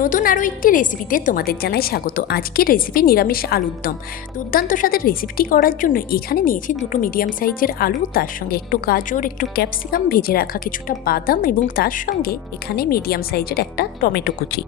নতুন আরও একটি রেসিপিতে তোমাদের জানাই স্বাগত। আজকের রেসিপি নিরামিষ আলুর দম। দুর্দান্ত স্বাদের রেসিপিটি করার জন্য এখানে নিয়েছি দুটো মিডিয়াম সাইজের আলু, তার সঙ্গে একটু গাজর, একটু ক্যাপসিকাম, ভেজে রাখা কিছুটা বাদাম এবং তার সঙ্গে এখানে মিডিয়াম সাইজের একটা টমেটো কুচি।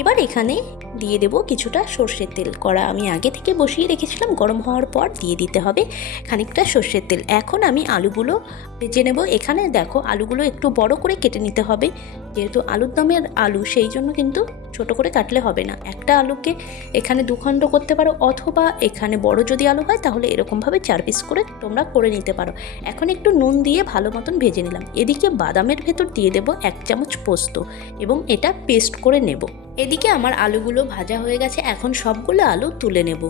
এবার এখানে দিয়ে দেব কিছুটা সর্ষের তেল। কড়া আমি আগে থেকে বসিয়ে রেখেছিলাম, গরম হওয়ার পর দিয়ে দিতে হবে খানিকটা সর্ষের তেল। এখন আমি আলুগুলো ভেজে নেব। এখানে দেখো আলুগুলো একটু বড় করে কেটে নিতে হবে, যেহেতু আলুর দমের আলু সেই জন্য কিন্তু ছোট করে কাটলে হবে না। একটা আলুকে এখানে দুখণ্ড করতে পারো, অথবা এখানে বড় যদি আলু হয় তাহলে এরকমভাবে 4 পিস করে তোমরা করে নিতে পারো। এখন একটু নুন দিয়ে ভালো মতন ভেজে নিলাম। এদিকে বাদামের ভেতর দিয়ে দেব 1 চামচ পোস্ত এবং এটা পেস্ট করে নেব। এদিকে আমার আলুগুলো ভাজা হয়ে গেছে, এখন সবগুলো আলু তুলে নেব।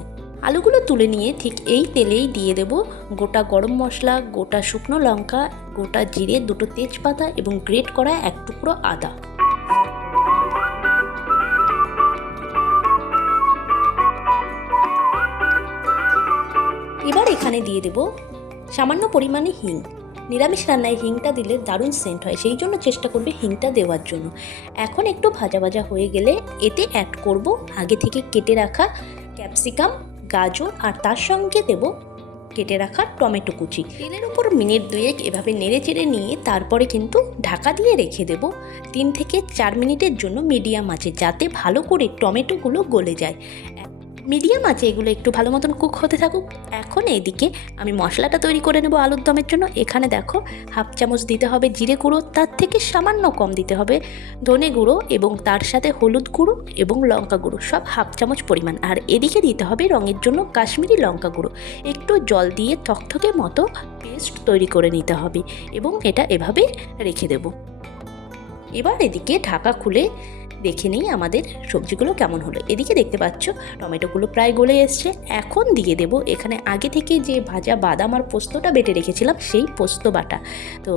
আলুগুলো তুলে নিয়ে ঠিক এই তেলেই দিয়ে দেব গোটা গরম মশলা, গোটা শুকনো লঙ্কা, গোটা জিরে, দুটো তেজপাতা এবং গ্রেট করা 1 টুকরো আদা। এবার এখানে দিয়ে দেব সামান্য পরিমাণে হিং। নিরামিষ রান্নায় হিংটা দিলে দারুণ সেন্ট হয়, সেই জন্য চেষ্টা করবে হিংটা দেওয়ার জন্য। এখন একটু ভাজা ভাজা হয়ে গেলে এতে অ্যাড করব আগে থেকে কেটে রাখা ক্যাপসিকাম, গাজর আর তার সঙ্গে দেব কেটে রাখা টমেটো কুচি। তেলের উপর মিনিট 2 এভাবে নেড়ে চেড়ে নিয়ে তারপরে কিন্তু ঢাকা দিয়ে রেখে দেব 3 থেকে 4 মিনিটের জন্য মিডিয়াম আঁচে, যাতে ভালো করে টমেটোগুলো গলে যায়। মিডিয়াম আছে এগুলো একটু ভালো মতন কুক হতে থাকুক। এখন এইদিকে আমি মশলাটা তৈরি করে নেব আলুর দমের জন্য। এখানে দেখো 1/2 চামচ দিতে হবে জিরে গুঁড়ো, তার থেকে সামান্য কম দিতে হবে ধনে গুঁড়ো এবং তার সাথে হলুদ গুঁড়ো এবং লঙ্কা গুঁড়ো, সব 1/2 চামচ পরিমাণ। আর এদিকে দিতে হবে রঙের জন্য কাশ্মীরি লঙ্কা গুঁড়ো। একটু জল দিয়ে থকথকে মতো পেস্ট তৈরি করে নিতে হবে এবং এটা এভাবে রেখে দেব। এবার এদিকে ঢাকা খুলে দেখে নিই আমাদের সবজিগুলো কেমন হলো। এদিকে দেখতে পাচ্ছ টমেটোগুলো প্রায় গলে এসছে। এখন দিয়ে দেব এখানে আগে থেকে যে ভাজা বাদাম আর পোস্তটা বেটে রেখেছিলাম সেই পোস্ত বাটা। তো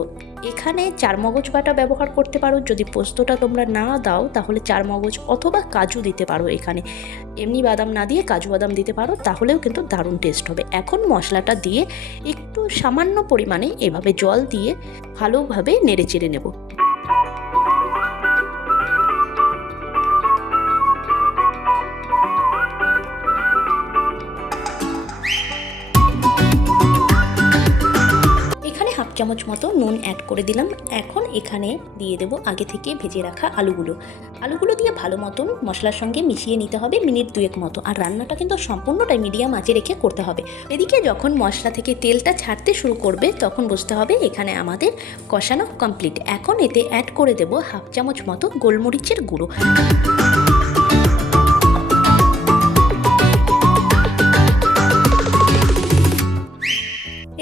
এখানে 4 মগজ বাটা ব্যবহার করতে পারো, যদি পোস্তটা তোমরা না দাও তাহলে 4 মগজ অথবা কাজু দিতে পারো। এখানে এমনি বাদাম না দিয়ে কাজু বাদাম দিতে পারো, তাহলেও কিন্তু দারুণ টেস্ট হবে। এখন মশলাটা দিয়ে একটু সামান্য পরিমাণে এভাবে জল দিয়ে ভালোভাবে নেড়ে চেড়ে নেব। হাফ চামচ মতো নুন অ্যাড করে দিলাম। এখন এখানে দিয়ে দেব আগে থেকে ভেজে রাখা আলুগুলো দিয়ে ভালো মতন মশলার সঙ্গে মিশিয়ে নিতে হবে মিনিট 2 মতো। আর রান্নাটা কিন্তু সম্পূর্ণটাই মিডিয়াম আঁচে রেখে করতে হবে। এদিকে যখন মশলা থেকে তেলটা ছাড়তে শুরু করবে তখন বুঝতে হবে এখানে আমাদের কষানো কমপ্লিট। এখন এতে অ্যাড করে দেব 1/2 চামচ মতো গোলমরিচের গুঁড়ো।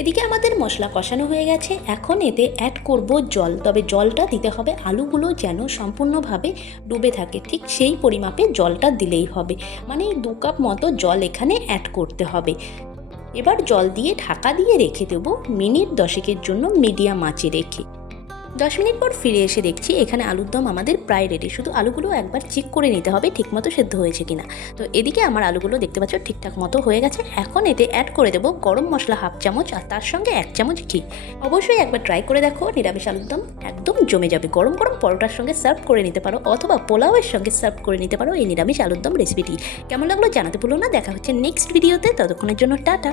এদিকে আমাদের মশলা কষানো হয়ে গেছে। এখন এতে অ্যাড করব জল, তবে জলটা দিতে হবে আলুগুলো যেন সম্পূর্ণভাবে ডুবে থাকে, ঠিক সেই পরিমাপে জলটা দিলেই হবে। মানে 2 কাপ মতো জল এখানে অ্যাড করতে হবে। এবার জল দিয়ে ঢাকা দিয়ে রেখে দেব মিনিট 10 জন্য মিডিয়াম আঁচে রেখে। 10 মিনিট পর ফিরে এসে দেখছি এখানে আলুর দম আমাদের প্রায় রেডি। শুধু আলুগুলো একবার চেক করে নিতে হবে ঠিকমতো সেদ্ধ হয়েছে কিনা। তো এদিকে আমার আলুগুলো দেখতে পাচ্ছ ঠিকঠাক মতো হয়ে গেছে। এখন এতে অ্যাড করে দেবো গরম মশলা 1/2 চামচ আর তার সঙ্গে 1 চামচ ঘি। অবশ্যই একবার ট্রাই করে দেখো, নিরামিষ আলুর দম একদম জমে যাবে। গরম গরম পরোটার সঙ্গে সার্ভ করে নিতে পারো, অথবা পোলাওয়ের সঙ্গে সার্ভ করে নিতে পারো এই নিরামিষ আলুর দম রেসিপিটি। কেমন লাগলো জানাতে ভুলো না। দেখা হচ্ছে নেক্সট ভিডিওতে, ততক্ষণের জন্য টাটা।